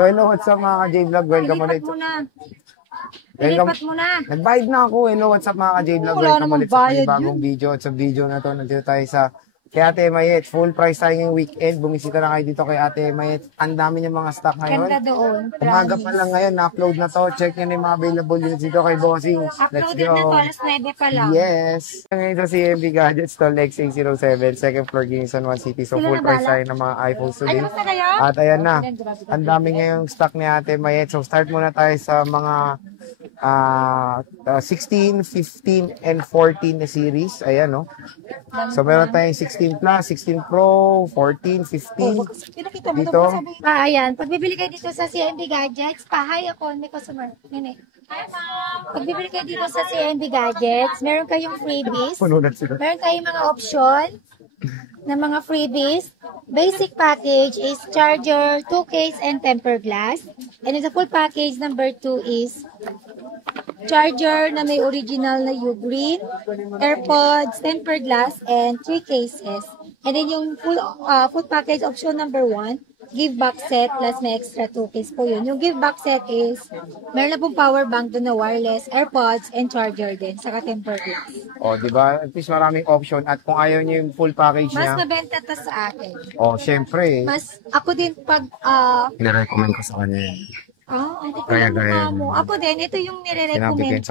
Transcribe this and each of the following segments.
So hello, what's up mga ka-J-Vlog? Welcome ulit. Ilipat mo na. Nagbayad na ako. Hello, what's up mga ka-J-Vlog? Welcome ulit sa bagong video. At sa video na to, nandito tayo sa kay Ate Mayet. Full price tayo ngayong weekend. Bumisita na kayo dito kay Ate Mayet. Ang dami niya mga stock ngayon. Ganda doon. Umaga pa lang ngayon, na-upload na to. Check nyo na yung mga available units dito kay Bossing. Let's Uploaded go. na to, alas 9 pa lang. Yes. Ngayon sa CMB Gadgets, to Lex 807, second floor, Kingston 1 City. So full price tayo ng mga iPhones today. At ayan na, ang dami ngayong stock ni Ate Mayet. So start muna tayo sa mga 16, 15, and 14 na series. Ayan, no? So meron tayong 16 Plus, 16 Pro, 14, 15. Dito. Ayan, pagbibili kayo dito sa CMB Gadgets, pahay ako, may customer. Nene. Pagbibili kayo dito sa CMB Gadgets, meron kayong freebies. Meron tayong mga option na mga freebies. Basic package is charger, 2 case, and tempered glass. And then the full package number 2 is charger na may original na U-Green, AirPods, tempered glass, and 3 cases. And then yung full package option number 1, give back set plus may extra 2 case po yun. Yung give back set is, meron na pong power bank doon na wireless, AirPods, and charger din, saka tempered glass. O, di ba? At least maraming option. At kung ayaw niyo yung full package Mas niya. mabenta to sa akin. O, syempre. Mas, ako din pag, Nirecommend ko sa kanya yan. Kaya mo. Ako din, ito yung nire-recommend ko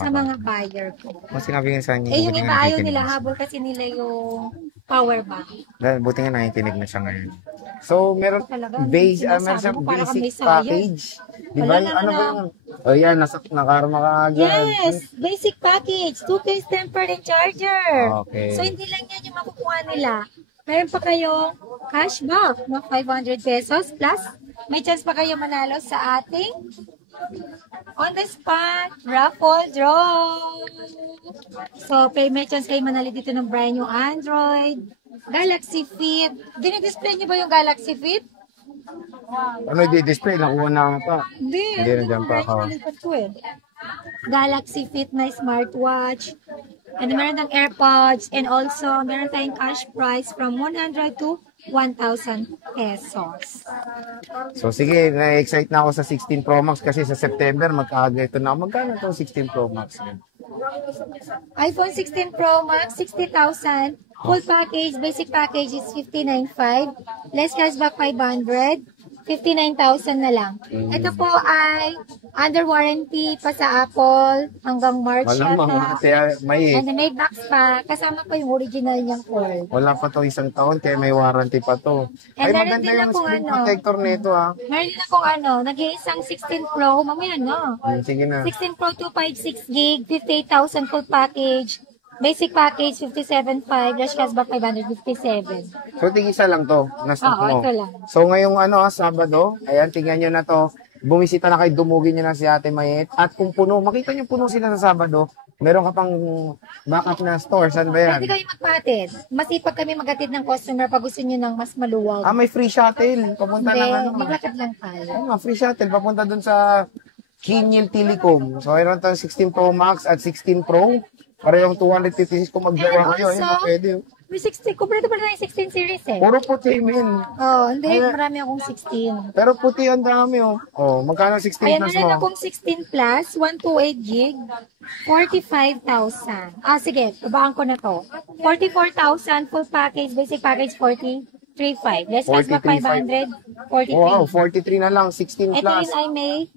sa mga buyer ko. Mas sinabi nga sa kanya. Yung iba ayaw nila, habol kasi nila yung power bank. Buti nga nakikinig na siya ngayon. So, meron meron siyang basic package. Di ba? Ano ba yung? O yan, nakarma ka agad. Yes, basic package. 2 case tempered and charger. Okay. So, hindi lang yan yung makukuha nila. Meron pa kayong cashback na 500 pesos plus may chance pa kayo manalo sa ating on the spot raffle draw. So, may chance kayo manalo dito ng brand new Android, Galaxy Fit. Dinidisplay niyo ba yung Galaxy Fit? Ano di-display? Nakuha na pa. Hindi nandiyan pa ako. Galaxy Fit na smartwatch. And meron ng AirPods and also meron tayong cash prize from 100 to 1,000 pesos. So sige, na-excite na ako sa 16 Pro Max kasi sa September magkakaganito na. Magkano itong 16 Pro Max? iPhone 16 Pro Max, 60,000. Full package, basic package is 59,500. Less cashback 500. 59,000 na lang. Ito po ay under warranty pa sa Apple hanggang March. And may box pa. Kasama pa yung original niyang call. Wala pa to isang taon kaya may warranty pa to. Ay maganda yung screen protector nito ha. Meron din akong nag-iisang 16 Pro. Mamaya no. Sige na. 16 Pro 256 gig, 58,000 full package. Basic package, 57.5, dash cashback 557. So, tig-isa lang to, na-stock mo. Ito lang. So, ngayong Sabado, ayan, tingnan nyo na to. Bumisita na kayo, dumugin nyo na si Ate Mayet. At kung puno, makita nyo puno sila sa Sabado, meron ka pang backup na store. Saan ba yan? Pwede kayo magpatid. Masipag kami magatid ng customer pag gusto nyo ng mas maluwag. May free shuttle. Papunta lang maglakad lang tayo. Free shuttle. Papunta dun sa Kinyil Telecom. So, mayroon tayong 16 Pro Max at 16 Pro. Parehong 256 kung mag-gawa kayo. Pwede. May 16. Kumpleto pa na yung 16 series eh. Puro puti, min. Hindi. Marami akong 16. Pero puti ang dami, magkano 16 Ayan, plus mo? Ayan, akong 16 plus, 128 gig, 45,000. Sige, babaan ko na to. 44,000, full package, basic package, 43,500. Less cashback 500, 43. Wow, 43 na lang, 16 plus. Ito rin ay may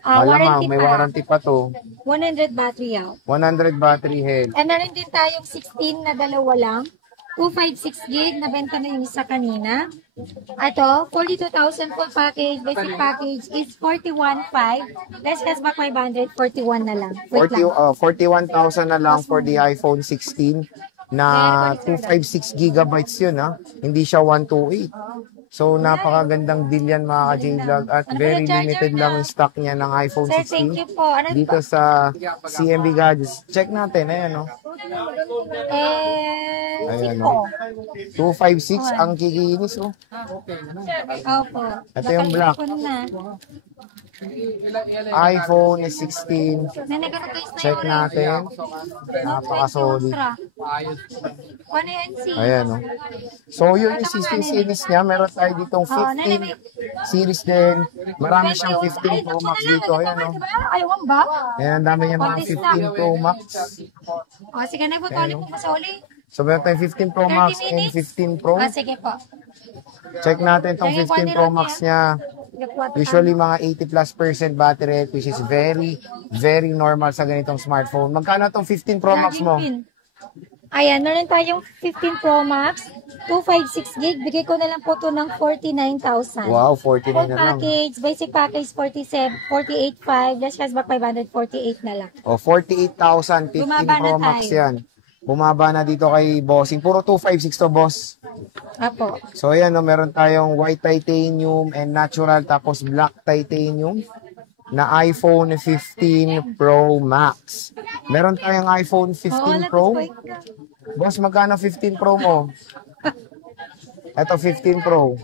may warranty pa to. 100 battery out. 100 battery health. And meron din tayong 16 na dalawa lang. 256 gig, nabenta na yung isa kanina. Ito, 42,000 full package. Basic package is 41,500. Less cashback 500, 41 na lang. 41,000 na lang for the iPhone 16 na 256 gigabytes yun ha. Hindi siya 128. So, napakagandang deal yan mga ka-J-Vlog at very limited lang yung stock niya ng iPhone 16 dito sa CMB Gadgets. Check natin, ayan Ayan, 5. no? 256 ang kikinis, oh. Opo. Ito yung black. iPhone 16. Check natin. Napaka-solid. Ano yan, si? Ayan, no? So, yun yung 16 series niya. Meron tayo ditong 15 series din. Marami siyang 15 Pro Max dito. Ayan, no? Ayaw ba? Ayan, ang dami niya mga 15 Pro Max. O, sige na po, tuloy po masuli. So, meron tayong 15 Pro Max and 15 Pro. Sige po. Check natin itong 15 Pro Max niya. Usually, mga 80+% battery health, which is very, very normal sa ganitong smartphone. Magkano itong 15 Pro Max mo? Ayan, meron tayong 15 Pro Max, 256 gig. Bigay ko na lang po ito ng 49,000. Wow, 49 Full na lang. package, basic package 48,500, less cashback 548 na lang. O, 48,000, 15 Bumaba na Pro Max tayo. yan. Bumaba na dito kay Bossing. Puro 256 to, boss. Apo. So, ayan, no, meron tayong white titanium and natural, tapos black titanium na iPhone 15 Pro Max. Meron tayong iPhone 15 Pro. Boss, magkano 15 Pro mo? Ito, 15 Pro.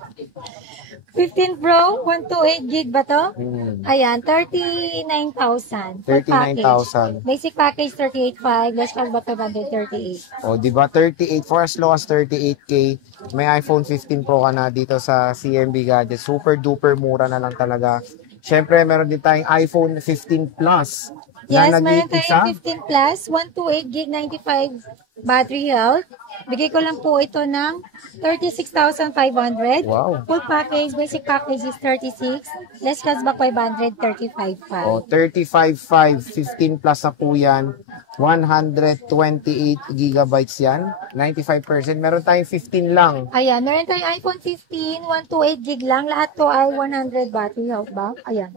15 Pro, 128 gig ba to? Hmm. Ayan, 39,000. Full 39,000. package. Basic package 38,500, less cashback 538. O, di ba 38 for as low as 38K, may iPhone 15 Pro ka na dito sa CMB Gadget. Super duper mura na lang talaga. Syempre, meron din tayong iPhone 15 Plus. Yes, na meron nag-iisa. tayong 15 plus, 128 gig, 95 battery health. Bigay ko lang po ito ng 36,500. Wow. Full package, basic package is 36. Less cashback 500, 35,500. O, 35.5, 15 plus na po yan. 128 gigabytes yan. 95%. Meron tayong 15 lang. Ayan, meron tayong iPhone 15, 128 gig lang. Lahat to ay 100 battery health ba? Ayan.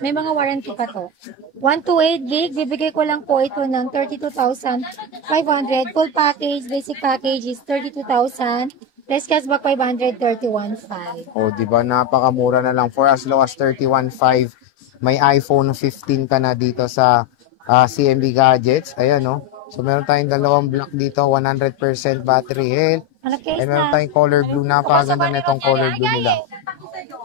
May mga warranty pa to. 128 gig, bibigay ko lang po ito ng 32,500. Full package, basic package is 32,000. Less cashback 531,500. O, di ba napakamura na lang. For as low as 31.5, may iPhone 15 ka na dito sa CMB Gadgets. Ayan, no? So, meron tayong dalawang block dito, 100% battery health. And meron tayong color blue. Napakaganda na itong color blue nila.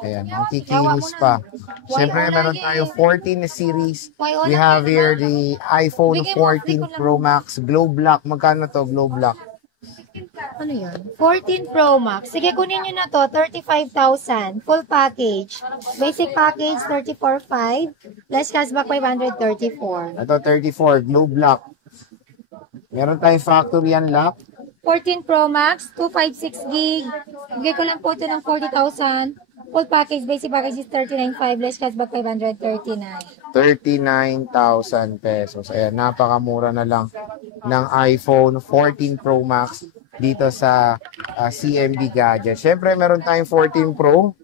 Ayan, ang kikinis pa. Siyempre, meron tayong 14 series. We have here the iPhone 14 Pro Max Glow Black. Magkano to, Glow Black? Ano yan? 14 Pro Max. Sige, kunin nyo na to. 35,000. Full package. Basic package, 34,500. Less cashback, 534. Ito, 34, Glow Black. Meron tayong factory unlock. 14 Pro Max, 256 gig. Bigay ko lang po ito ng 40,000. Full package, basic package is 39,500. Less cashback, 539. 39,000 pesos. Ayan, napakamura na lang ng iPhone 14 Pro Max dito sa CMB Gadget. Siyempre, meron tayong 14 Pro.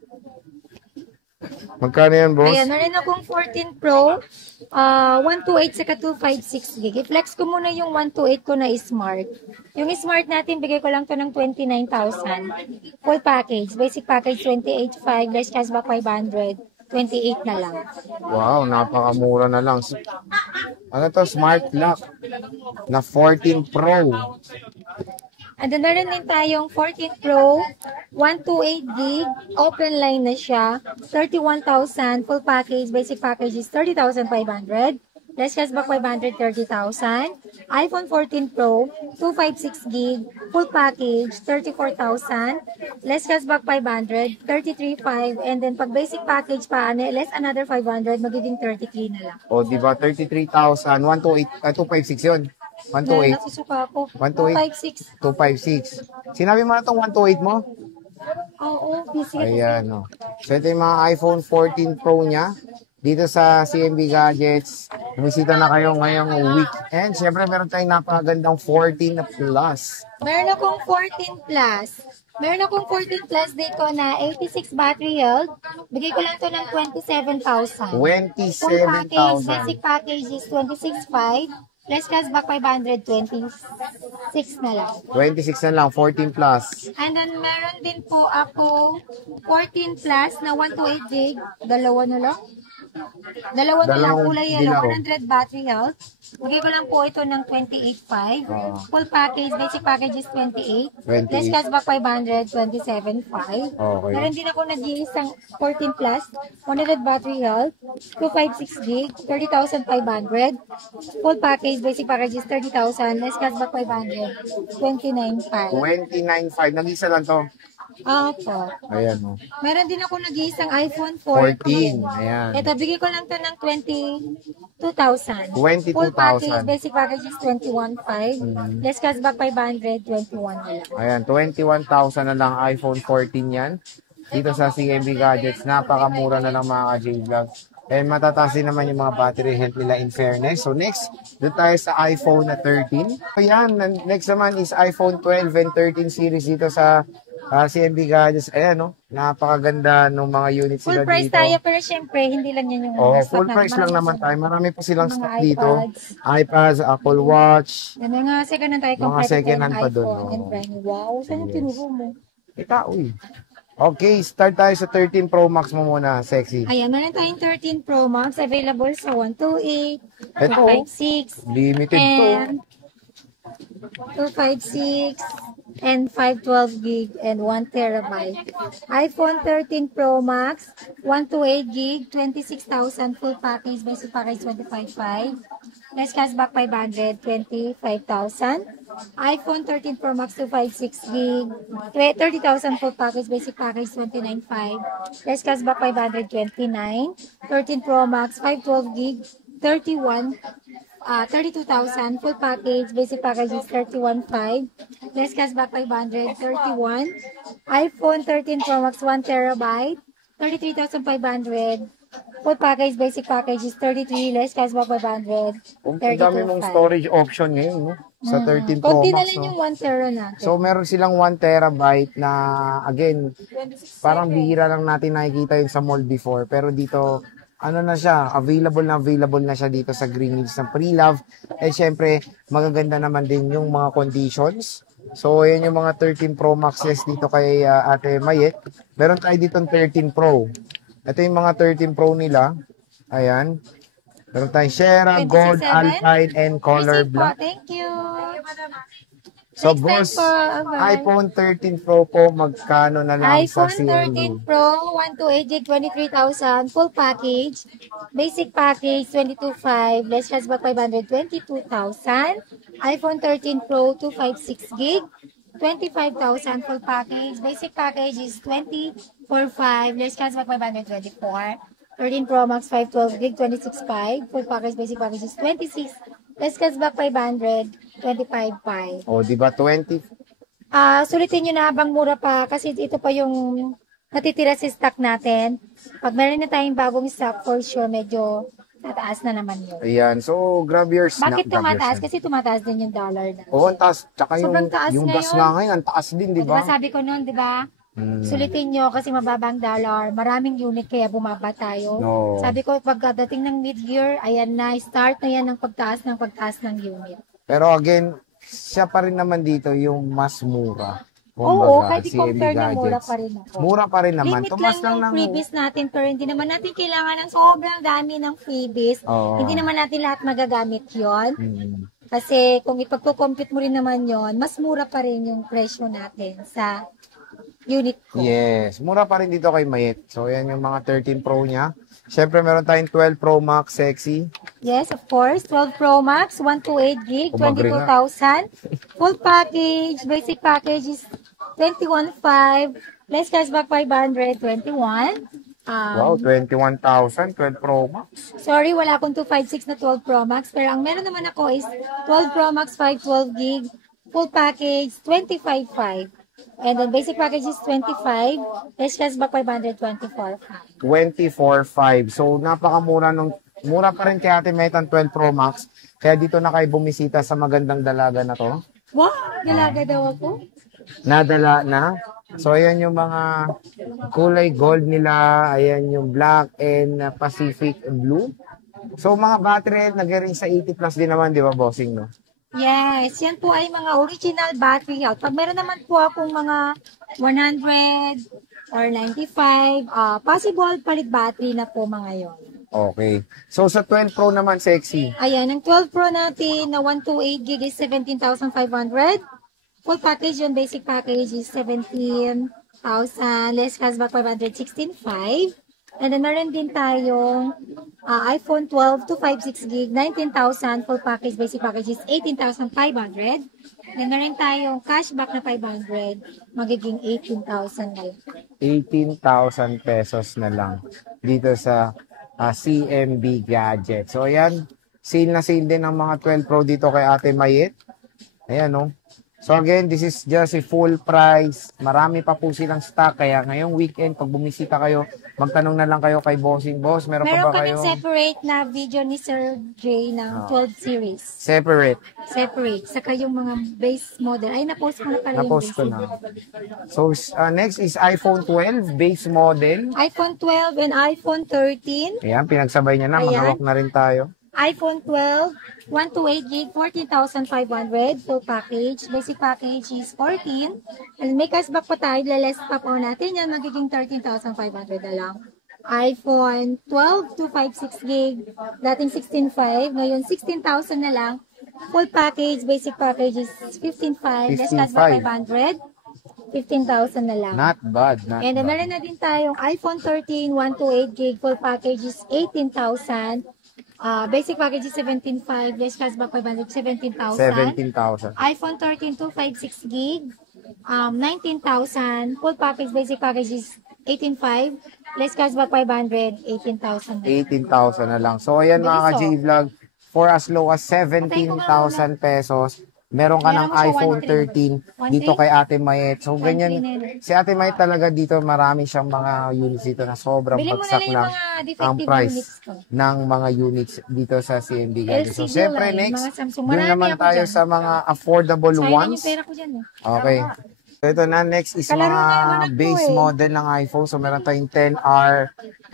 Magkano yan, boss? Ayan, meron akong 14 Pro, 128 saka 256 gig. I-flex ko muna yung 128 ko na smart. Yung smart natin, bigay ko lang to ng 29,000. Full package. Basic package, 28,500. Less cashback, 500. 28 na lang. Wow, napakamura na lang. Ano to? Smart lock na 14 Pro. And then meron din tayong 14 Pro, 128 gig, open line na siya, 31,000, full package, basic package is 30,500, less cashback 530,000, iPhone 14 Pro, 256 gig, full package, 34,000, less cashback 500, 33,500, and then pag basic package pa, less another 500, magiging 33 na lang. O, di ba? 33,000, 128, 256 yun. 128. Nasusuka ako. 128. 256. 256. Sinabi mo na itong 128 mo? Oo, busy. Ayan, no. So, ito yung mga iPhone 14 Pro niya. Dito sa CMB Gadgets. Bumisita na kayo ngayong weekend. Siyempre, meron tayong napakagandang 14 Plus. Meron akong 14 Plus. Meron akong 14 Plus dito na 86 battery health. Bigay ko lang to ng 27,000. 27,000. Full package, basic package is 26,500. Less cashback 526 na lang. 26 na lang, 14 Plus. And then meron din po ako 14 Plus na 128 gig. Dalawa na lang. Dalawa na lang, Dalawang kulay yellow, dilaw. 100 battery health. Bigay ko lang po ito ng 28.5. Full package, basic package is 28. 28. Less cashback 500, 27.5. Okay. Meron din ako nag-iisang 14 plus, 100 battery health, 256 gig, 30,500. Full package, basic package is 30,000, less cashback 500, 29.5. 29.5. Nag-isa lang to. Opo. Ayan o. Meron din ako nag-iisang iPhone 14. 14. Ayan. Ito, bigay ko lang to ng 22,000. 22,000. Full package, basic package is 21,500. Less cashback 500, 21 na lang. Ayan, 21,000 na lang iPhone 14 yan. Dito sa CMB Gadgets, napakamura na lang mga ka-J-Vlog. And matataas din naman yung mga battery health nila in fairness. So next, doon tayo sa iPhone na 13. So yan, next naman is iPhone 12 and 13 series dito sa CMB Gadgets. Ayan, no? Napakaganda ng mga units Full sila price dito. tayo, pero syempre, hindi lang yan yung Oh, stock full natin. price lang Marami naman sila. tayo. Marami pa silang Mga stock iPads. dito. iPads, Apple Watch. Yan yung mga second hand tayo Mga compared second to hand pa dun, iPhone and oh. brand new. Wow, saan yung Yes. tinuro mo? Ika, uy. Okay, start tayo sa 13 Pro Max mo muna, sexy. Ayan, meron tayong 13 Pro Max available sa 128, Ito, 256, limited to. and 256 and 512 gig and 1 terabyte. iPhone 13 Pro Max, 128 gig, 26,000 full package, basic package 25,500. Less cashback 500, 25,000. iPhone 13 Pro Max 256 gig, 30,000 full package, basic package 29,500. Less cashback 500, 29. 13 Pro Max 512 gig, 32,000 full package, basic package is 31,500. Less cashback 500, 31. iPhone 13 Pro Max 1 terabyte, 33,500. Full package, basic package is 33, less cashback 500, Ang dami mong 32,500. storage option ngayon, no? Sa 13 Pro Konti na Max, lang no? yung 1 tera natin. So, meron silang 1 terabyte na, again, parang bihira lang natin nakikita yun sa mall before. Pero dito, ano na siya, available na siya dito sa Green Hills ng Pre-Love. Eh, syempre, magaganda naman din yung mga conditions. So, ayan yung mga 13 Pro Maxes dito kay Ate Mayet. Meron tayo dito 13 Pro. Ito yung mga 13 Pro nila. Ayan. Meron tayong Sierra, Gold, 27. Alpine, and Color Receipt po. Black. Thank you. So, Next boss, time po, bye. iPhone 13 Pro po, magkano na lang sa iPhone CMB? 13 Pro, 128 gig, 23,000, full package. Basic package, 22,500, less cashback 500, 22,000. iPhone 13 Pro, 256 gig, 25,000 full package. Basic package is 24,500, less cashback 500, 24. 13 Pro Max, 512 gig, 26,500. Full package, basic package is 26. Less cashback 500, 25,500. O, di ba 20? Sulitin nyo na habang mura pa kasi ito pa yung natitira sa stock natin. Pag meron na tayong bagong stock, for sure, medyo tataas na naman yun. Ayan. So, grab your snack. Bakit tumataas? Kasi tumataas din yung dollar na. Oo, ang taas. Tsaka Sobrang taas yung gas ngayon. nga ngayon, ang taas din, di Diba ba? sabi ko noon, di ba? Sulitin nyo kasi mababang dollar. Maraming unit kaya bumaba tayo. No. Sabi ko, pagdating ng mid-year, ayan na, start na yan ng pagtaas ng unit. Pero again, siya pa rin naman dito yung mas mura. Oo, Kumbaga, kahit si i-compare MB na mura Gadgets. pa rin ako. Mura pa rin naman. Limit Tumas lang lang yung ng... freebies natin pero hindi naman natin kailangan ng sobrang dami ng freebies. Oo. Hindi naman natin lahat magagamit yon. Mm. Kasi kung ipagko-compute mo rin naman yon, mas mura pa rin yung presyo natin sa unit ko. Yes, mura pa rin dito kay Mayet. So, yan yung mga 13 Pro niya. Siyempre, meron tayong 12 Pro Max Sexy. Yes, of course. 12 Pro Max, 128 gig, Umagri 22,000. Full package, basic package is 21,500. Less cashback 500, 21. Wow, 21,000, 12 Pro Max. Sorry, wala akong 256 na 12 Pro Max. Pero ang meron naman ako is 12 Pro Max 512 gig, full package, 25,500. And then basic package is 25, less cashback 500, 24,500. 24,500. So, napakamura nung... Mura pa rin kay Ate Mayet ang 12 Pro Max. Kaya dito na kayo bumisita sa magandang dalaga na to. Wow, dalaga daw ako. Nadala na. So, ayan yung mga kulay gold nila. Ayan yung black and Pacific blue. So, mga battery nag-ring sa 80 plus din naman, di ba, bossing, no? Yes, yan po ay mga original battery health. Pag meron naman po akong mga 100 or 95, possible palit battery na po mga yon. Okay. So, sa 12 Pro naman, sexy. Ayan, ang 12 Pro natin na 128 gig is 17,500. Full package yung basic package is 17,000. Less cashback 516,500. And then meron din tayong iPhone 12 to 56 gig, 19,000. Full package, basic package is 18,500. Then meron tayong cashback na 500, magiging 18,000 na lang. 18,000 pesos na lang dito sa CMB Gadget. So, ayan, sale na sale din ng mga 12 Pro dito kay Ate Mayet. Ayan, no? So, again, this is just a full price. Marami pa po silang stock. Kaya ngayong weekend, pag bumisita kayo, magtanong na lang kayo kay Bossing Boss. Meron pa Meron ba kayo? kaming separate na video ni Sir J ng 12 series. Separate. Separate. Saka yung mga base model. Ay, na-post ko na pala yung Na-post base ko model. na. So, next is iPhone 12 base model. iPhone 12 and iPhone 13. Ayan, pinagsabay niya na. Ayan. Maghawak na rin tayo. iPhone 12, 128 gig, 14,500 full package. Basic package is 14. And may cashback pa tayo, less pa po natin yan, magiging 13,500 na lang. iPhone 12, 256 gig, dating 16,500, ngayon 16,000 na lang. Full package, basic package is 15,500, less cashback 500. 15,000 na lang. Not bad. Not And then bad. meron na din tayong iPhone 13, 128 gig, full package is 18,000. Basic package is 17,500, less cashback 500, 17,000. 17,000. iPhone 13, 256 gig, 19,000. Full package, basic package is 18,500, less cashback 500, 18,000. 18,000 na lang. So, ayan mga ka-J-Vlog, for as low as 17,000 pesos, meron ka ng Meron mo siya iPhone 13 dito kay Ate Mayet. So, ganyan, si Ate Mayet talaga dito, marami siyang mga units dito na sobrang Bili mo na bagsak lang yung lang mga ang defective price units ko. ng mga units dito sa CMB Gadget. So, LCD syempre, line, next, mga Samsung. dun Marami naman ako tayo dyan. sa mga affordable Sayang ones. yung pera ko dyan eh. Okay. So, ito na, next is Kalaro mga na yung anak ko base eh. model ng iPhone. So, meron tayong 10R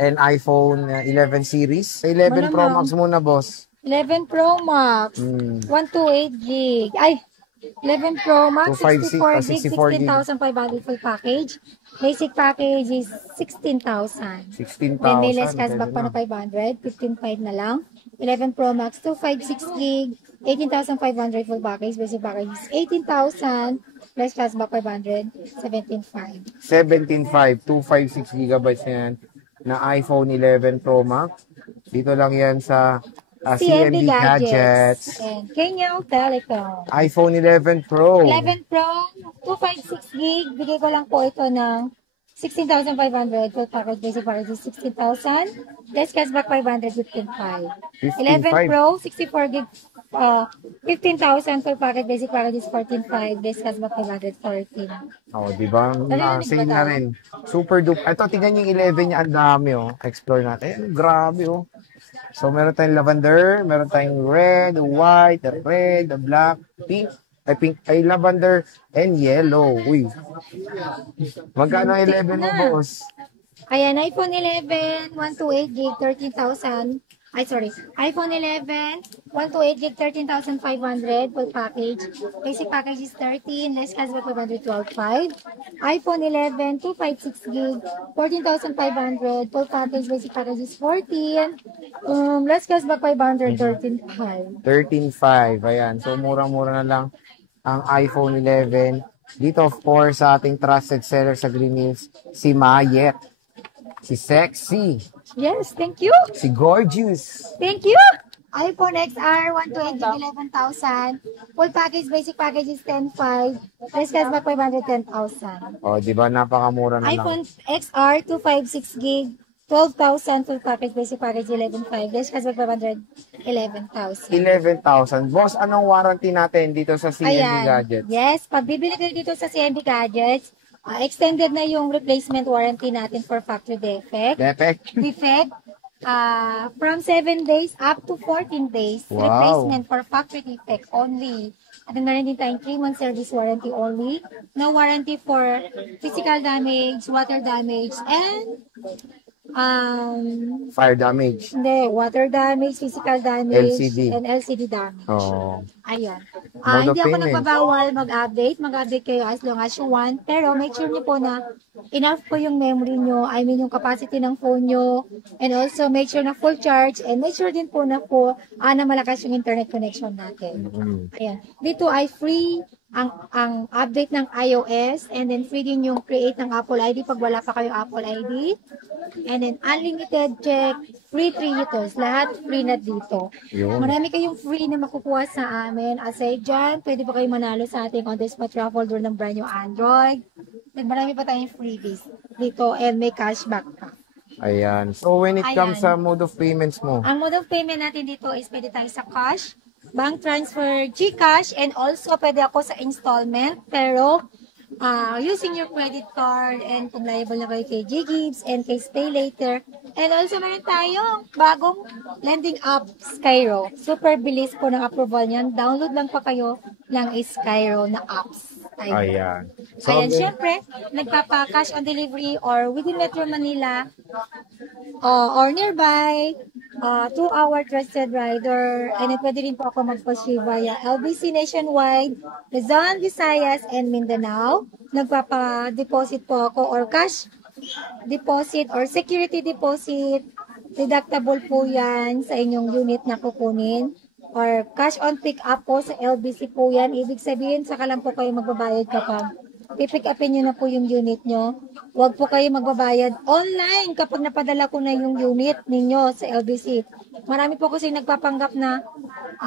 and iPhone 11 series. 11 Pro Malamang. Max muna, boss. 11 Pro Max, 128 gig. Ay, 11 Pro Max, 64 gig, 16,500 full package. Basic package is 16,000. 16,000. Then may less cashback pa na 500, 15,500 na lang. 11 Pro Max, 256 gig, 18,500 full package. Basic package is 18,000. Less cashback 500, 17,500. 17.5, 256 gigabytes na yan na iPhone 11 Pro Max. Dito lang yan sa CMB Gadgets. And Kenyao Telecom. iPhone 11 Pro. 11 Pro, 256 gig. Bigay ko lang po ito ng 16,500. Full package, basic package is 16,000. Less cashback 500, 15,500. 11 Pro, 64 gig. 15,000 full package, basic package is 14,500. Less cashback 514. Oh, di ba? Narinig Sale ko na daw. rin. Super duper. Ito, tingnan yung 11 niya. Ang dami, oh. Explore natin. Grabe, oh. So, meron tayong lavender, meron tayong red, white, red, black, pink, ay lavender, and yellow. Uy. Magkano 11 mo, boss? Ayan, iPhone 11, 128 gig, 13,000. Ay, sorry. iPhone 11, 128 gig, 13,500 full package. Basic package is 13, less cashback 512.5. iPhone 11, 256 gig, 14,500 full package. Basic package is 14. Less cashback 500, 13,500. 13.5. Ayan. So, murang-mura na lang ang iPhone 11. Dito, of course, sa ating trusted seller sa Green Hills, si Mayet. Si Sexy. Yes, thank you. Si Gorgeous. Thank you. iPhone XR, 128 gig, 11,000. Full package, basic package is 10,500. Less cashback 500, 10,000. O, di ba? Napakamura na lang. iPhone XR, 256 gig, 12,000. Full package, basic package 11,500. Less cashback 500, 11,000. 11,000. Boss, anong warranty natin dito sa CMB Ayan. Gadgets? Yes, pag bibili kayo dito sa CMB Gadgets, extended na yung replacement warranty natin for factory defect. Defect. From 7 days up to 14 days. Wow. Replacement for factory defect only. At meron din tayong 3 month service warranty only. No warranty for physical damage, water damage, and Fire damage. Hindi, water damage, physical damage, LCD. and LCD damage. Oh. Ayan. Mode of Hindi ako payment. nagbabawal mag-update. Mag-update kayo as long as you want. Pero make sure niyo po na enough po yung memory nyo. I mean, yung capacity ng phone nyo. And also, make sure na full charge. And make sure din po na malakas yung internet connection natin. Ayan. Dito ay free ang update ng iOS. And then free din yung create ng Apple ID pag wala pa kayong Apple ID. And then unlimited check, free 3 ito. Lahat free na dito. Yun. Marami kayong free na makukuha sa amin. Aside dyan, pwede pa kayo manalo sa ating on the spot raffle door ng brand new Android. Then marami pa tayong freebies dito and may cashback pa. Ayan. So, when it comes sa mode of payments mo? Ang mode of payment natin dito is pwede tayo sa cash, bank transfer, GCash, and also pwede ako sa installment. Pero, using your credit card and kung liable na kayo kay G-Gives and kay Stay Later. And also meron tayong bagong lending app, Skyro. Super bilis po ng approval niyan. Download lang pa kayo ng Skyro na apps. Ayan. So, Ayan, syempre, nagpapa-cash on delivery or within Metro Manila or nearby, 2-hour trusted rider. And then pwede rin po ako magpa-ship via LBC Nationwide, Luzon, Visayas, and Mindanao. Nagpapa-deposit po ako or cash deposit or security deposit. Deductible po yan sa inyong unit na kukunin. Or cash on pick up po sa LBC po yan. Ibig sabihin, saka lang po kayo magbabayad kapag pipick upin nyo na po yung unit nyo. Huwag po kayo magbabayad online kapag napadala ko na yung unit ninyo sa LBC. Marami po kasi nagpapanggap na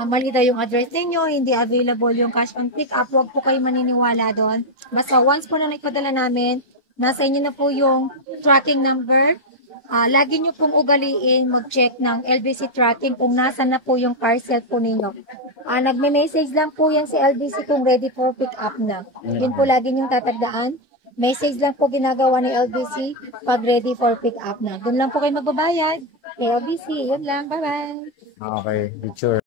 mali daw yung address ninyo, hindi available yung cash on pick up. Huwag po kayo maniniwala doon. Basta once po na nagpadala namin, nasa inyo na po yung tracking number. Lagi nyo pong ugaliin mag-check ng LBC tracking kung nasan na po yung parcel po ninyo. Nagme-message lang po yan si LBC kung ready for pick up na. Yun po lagi nyong tatagdaan. Message lang po ginagawa ni LBC pag ready for pick up na. Doon lang po kayo magbabayad. Kay LBC, yun lang. Bye-bye. Okay, picture.